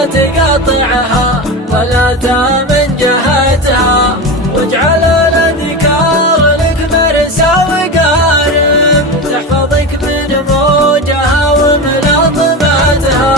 لا تقطعها ولا تامن جهتها، واجعل الأذكار لك مرسى وقارب تحفظك من موجها وملاطمتها.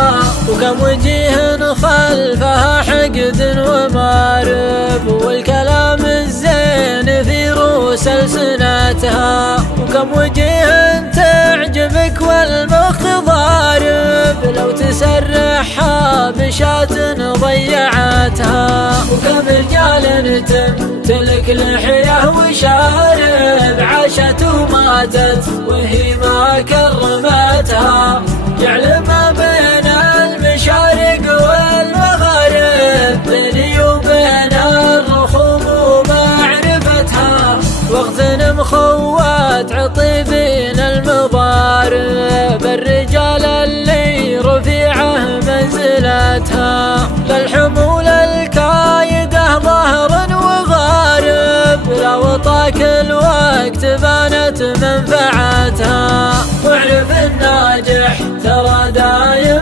وكم وجيه خلفها حقد ومارب، والكلام الزين في رؤوس ألسنتها. وكم وجيه تعجبك والمخ ضارب، لو تسرحها بشاة ضيعتها. وكم رجال تمتلك لحية وشارب، عاشت وماتت وهي ما كرمتها. جعل ما بين المشارق والمغارب بيني وبين الرخوم ومعرفتها. واغتنم خوات عطيبين المضارب، الرجال اللي رفيعه منزلتها. للحمول الكايده ظهر وغارب، لو طاك الوقت بانت منفعتها. واعرف الناجح ترى دايم